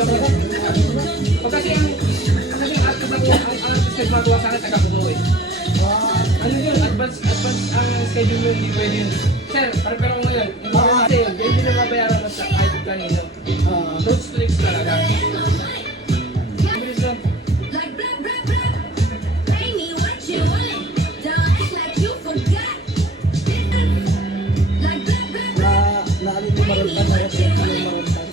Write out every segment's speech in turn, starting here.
lang po. Pag kasi ang artist na gumagawa sa akin, taga-bugaw eh. Ano yun? Advance ang schedule mo, hindi pwede yun. Sir, pero ko ngayon, kasi yun, hindi na mabayaran mo sa kahit kanino. Road tricks talaga. Bilis lang. Naalin mo Marontan na kasi yung Marontan.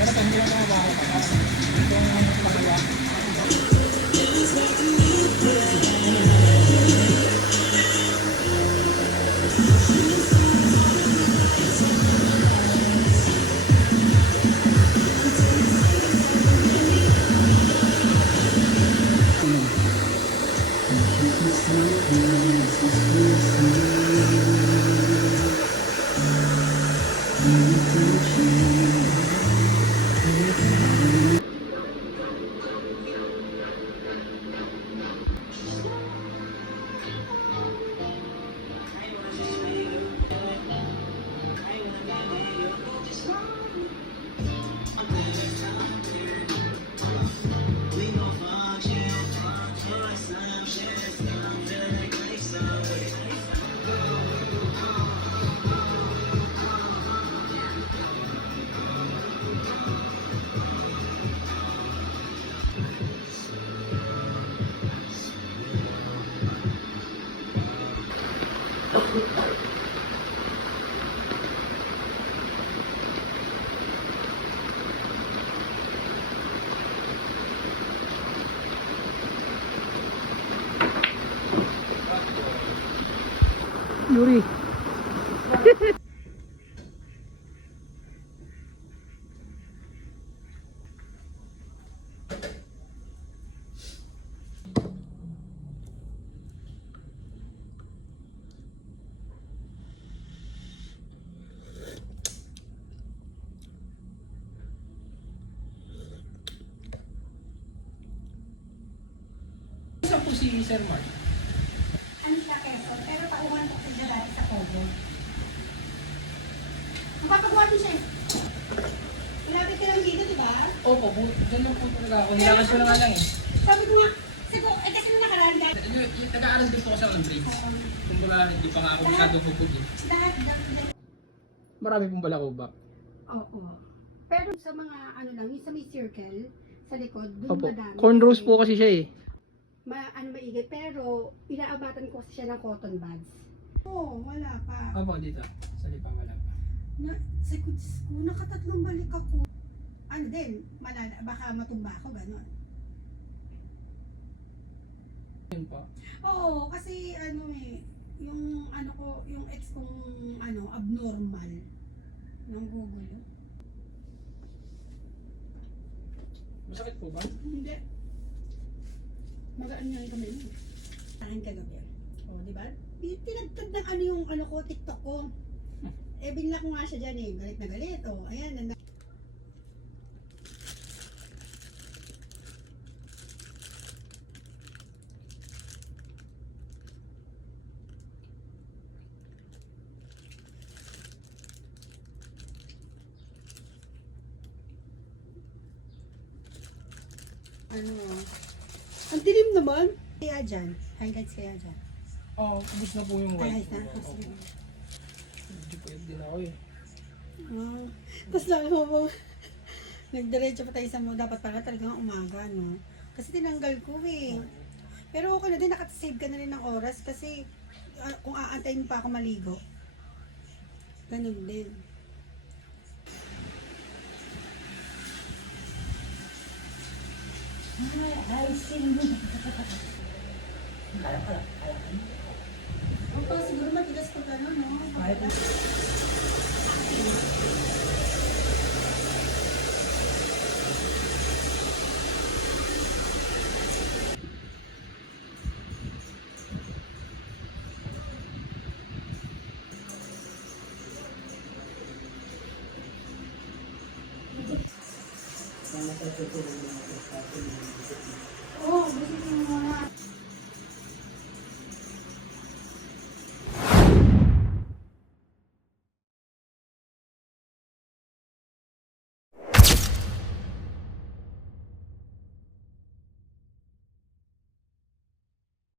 Pero pag hindi lang mga baka pa, itong pangalawa. Yuri. Isa po si Sir Mark. Ano siya keso, pero tauhan ko siya dati sa Kobo. Mapapagawa din siya eh. Malapit ka lang dito, di ba? Opo, dyan lang po talaga ako. Nilakas ko na nga lang eh. Sabi ko nga, kasi nung nakaraan dahil Nag-aaral din po kasi ako ng grades. Kumbaga, hindi pa nga ako masyadong hubog eh. lahat. Marami pong balakubak. Oo. Pero sa mga ano lang, yung sa may circle, sa likod, doon Opo. madami. Cornrows po kasi siya eh. Maigay, pero inaabatan ko kasi siya ng cotton buds. Oo, wala pa. Opo, dito. Sa lipa wala pa. Nakatatlong balik ako. Ano din, baka matumba ako, gano'n. Yun po. Oo, kasi ano eh, yung ano ko, yung ex kong ano, abnormal. Nang gugulo. Masakit po ba? Hindi. Magaan nga yung kamay mo. Akin kagabi. O, di ba? Tinagtad ng ano yung ano ko, TikTok ko. Eh, binla ko nga siya dyan eh. Galit na galit. O, ayan. Ano? Ang dilim naman. Kaya dyan. Highlights kaya dyan. Oo, ubus na po yung white. Ay, na. Opo. Hindi pwede na ako eh. Oh. Tapos lang mo, nagdiretso pa tayo sa mo. Dapat pala talagang umaga, no? Kasi tinanggal ko eh. Pero okay na din, nakasave ka na rin ng oras kasi kung aantayin pa ako maligo. Ganun din. Ay, sing. Ang pala siguro matigas pag ano, no? Oo, gusto ko